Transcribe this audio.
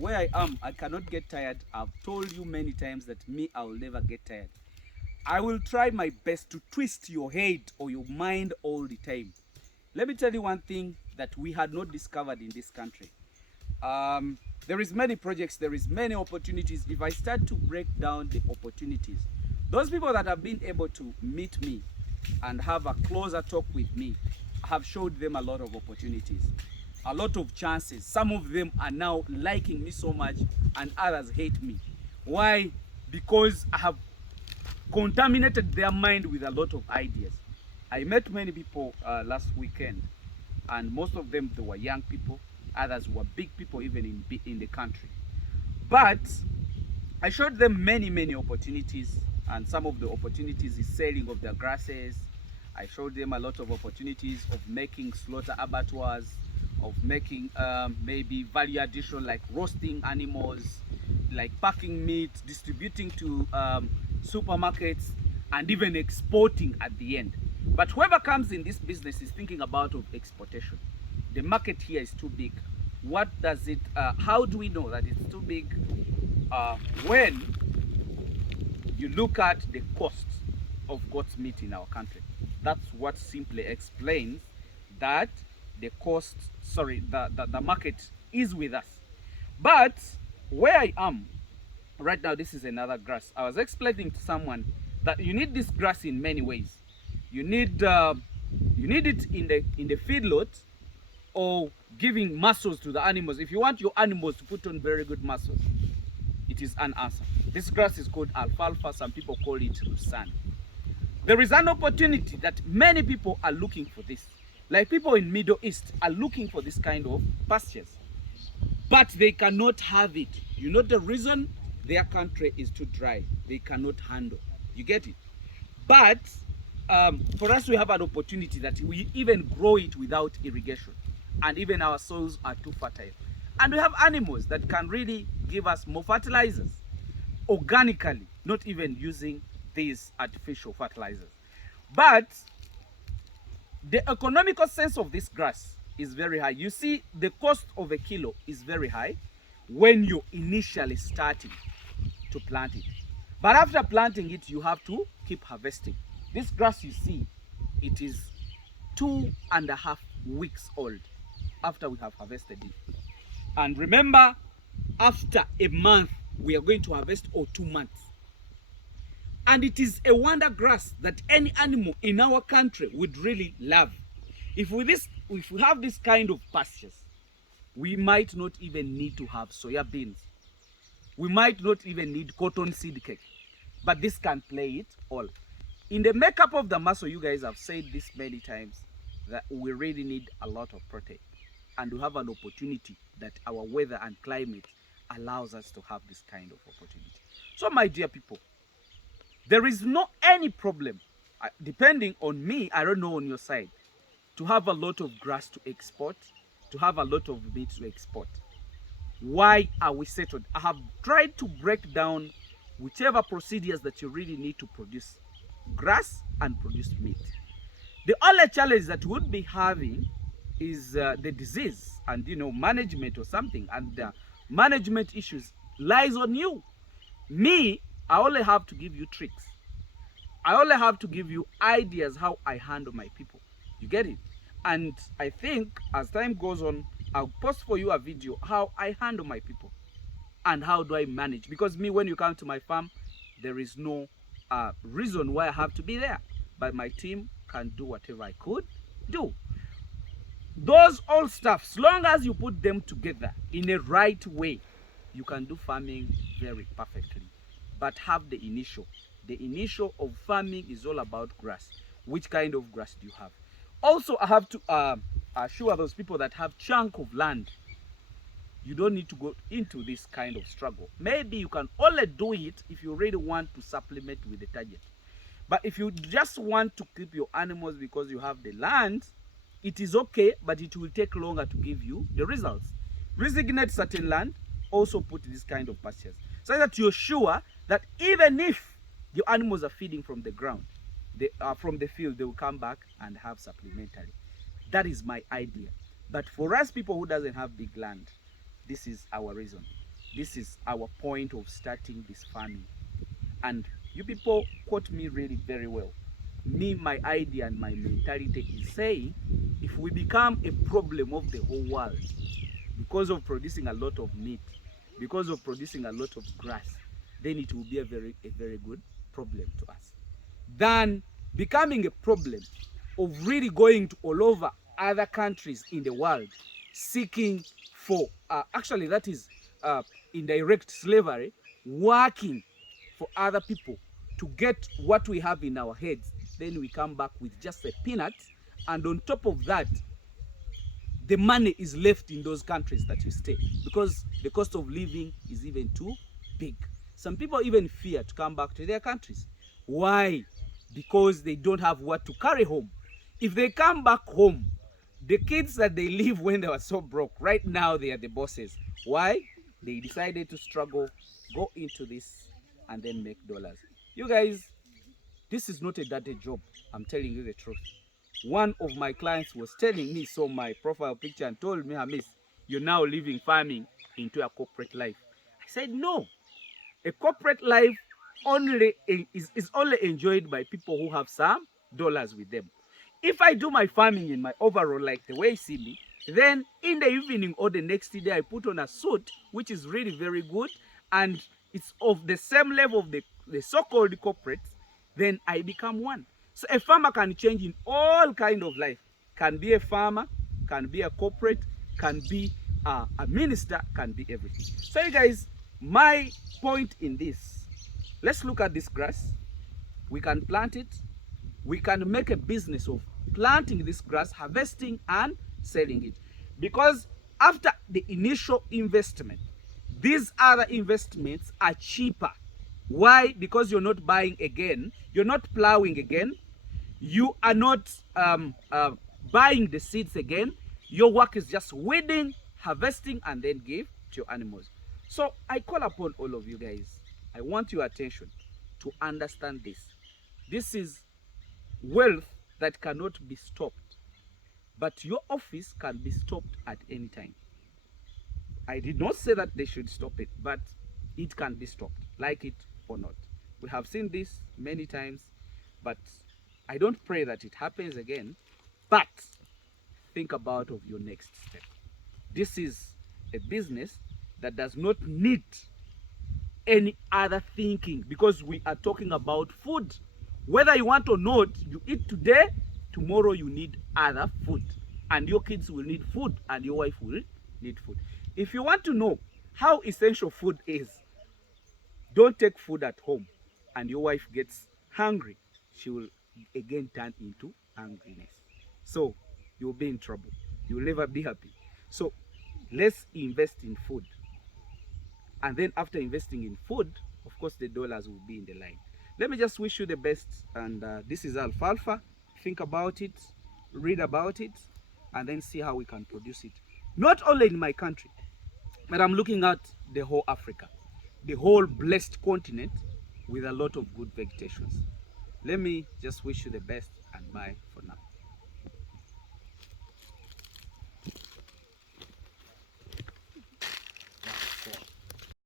where I am, I cannot get tired. I've told you many times that me, I will never get tired. I will try my best to twist your head or your mind all the time. Let me tell you one thing that we had not discovered in this country. There is many projects, there is many opportunities. If I start to break down the opportunities, those people that have been able to meet me and have a closer talk with me, I have showed them a lot of opportunities, a lot of chances. Some of them are now liking me so much and others hate me. Why? Because I have contaminated their mind with a lot of ideas. I met many people last weekend, and most of them, they were young people. Others were big people, even in the country. But I showed them many opportunities, and some of the opportunities is selling of their grasses. I showed them a lot of opportunities of making slaughter abattoirs, of making maybe value addition like roasting animals, like packing meat, distributing to supermarkets, and even exporting at the end. But whoever comes in this business is thinking about of exportation. The market here is too big. What does it, how do we know that it's too big? When you look at the cost of goat's meat in our country. That's what simply explains that the cost, sorry, the market is with us. But where I am right now, this is another grass. I was explaining to someone that you need this grass in many ways. You need it in the feedlot, or giving muscles to the animals. If you want your animals to put on very good muscles, it is an answer. This grass is called alfalfa. Some people call it Lusan. There is an opportunity that many people are looking for this. Like people in Middle East are looking for this kind of pastures, but they cannot have it. You know the reason? Their country is too dry. They cannot handle. You get it? But for us, we have an opportunity that we even grow it without irrigation, and even our soils are too fertile. And we have animals that can really give us more fertilizers organically, not even using these artificial fertilizers. But the economical sense of this grass is very high. You see, the cost of a kilo is very high when you initially starting to plant it. But after planting it, you have to keep harvesting. This grass you see, it is 2.5 weeks old after we have harvested it. And remember, after a month, we are going to harvest, or 2 months. And it is a wonder grass that any animal in our country would really love. If we have this kind of pastures, we might not even need to have soya beans. We might not even need cotton seed cake. But this can play it all. In the makeup of the muscle, you guys have said this many times, that we really need a lot of protein. And we have an opportunity that our weather and climate allows us to have this kind of opportunity. So my dear people, there is no any problem, depending on me, I don't know on your side, to have a lot of grass to export, to have a lot of meat to export. Why are we settled? I have tried to break down whichever procedures that you really need to produce grass and produce meat. The only challenge that we would be having is the disease and management or something, and management issues lies on you. Me, I only have to give you tricks. I only have to give you ideas how I handle my people. You get it? And I think as time goes on, I'll post for you a video how I handle my people and how do I manage. Because me, when you come to my farm, there is no reason why I have to be there. But my team can do whatever I could do. Those old stuff, as long as you put them together in a right way, you can do farming very perfectly. But have the initial. The initial of farming is all about grass. Which kind of grass do you have? Also, I have to assure those people that have chunk of land, you don't need to go into this kind of struggle. Maybe you can only do it if you really want to supplement with the target. But if you just want to keep your animals because you have the land, it is okay, but it will take longer to give you the results. Resignate certain land, also put this kind of pastures, so that you're sure that even if your animals are feeding from the ground, from the field, they will come back and have supplementary. That is my idea. But for us people who doesn't have big land, this is our reason. This is our point of starting this farming. And you people quote me really very well. Me, my idea and my mentality is saying, if we become a problem of the whole world because of producing a lot of meat, because of producing a lot of grass, then it will be a very good problem to us. Than becoming a problem of really going to all over other countries in the world seeking for, actually that is indirect slavery, working for other people to get what we have in our heads. Then we come back with just a peanut, and on top of that, the money is left in those countries that you stay because the cost of living is even too big. Some people even fear to come back to their countries. Why? Because they don't have what to carry home. If they come back home, the kids that they leave when they were so broke, right now they are the bosses. Why? They decided to struggle, go into this, and then make dollars. You guys, this is not a dirty job. I'm telling you the truth. One of my clients was telling me, saw my profile picture and told me, Hamiisi, you're now living farming into a corporate life. I said, no. A corporate life is only enjoyed by people who have some dollars with them. If I do my farming in my overall, like the way you see me, then in the evening or the next day, I put on a suit, which is really very good, and it's of the same level of the so-called corporates, then I become one. So a farmer can change in all kind of life. Can be a farmer, can be a corporate, can be a minister, can be everything. So you guys, my point in this, let's look at this grass. We can plant it. We can make a business of planting this grass, harvesting and selling it. Because after the initial investment, these other investments are cheaper. Why? Because you're not buying again, you're not plowing again, you are not buying the seeds again. Your work is just weeding, harvesting, and then give to your animals. So I call upon all of you guys. I want your attention to understand this. This is wealth that cannot be stopped, but your office can be stopped at any time. I did not say that they should stop it, but it can be stopped, like it or not. We have seen this many times, but I don't pray that it happens again. But think about of your next step. This is a business that does not need any other thinking, because we are talking about food. Whether you want or not, you eat today, tomorrow you need other food, and your kids will need food, and your wife will need food. If you want to know how essential food is, don't take food at home and your wife gets hungry. She will again turn into hungriness. So you'll be in trouble. You'll never be happy. So let's invest in food. And then after investing in food, of course, the dollars will be in the line. Let me just wish you the best. And this is alfalfa. Think about it, read about it, and then see how we can produce it. Not only in my country, but I'm looking at the whole Africa, the whole blessed continent with a lot of good vegetations. Let me just wish you the best, and bye for now.